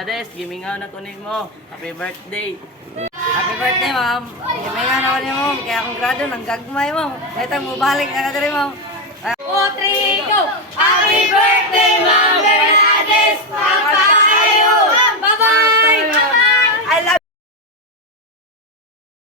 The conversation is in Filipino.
na des, gimingaw na kunin mo. Happy birthday. Happy birthday, ma'am. May nga naman niyo, ma'am. Kaya akong grado, nang gagmay, ma'am. Ito, mabalik na ka dali, ma'am.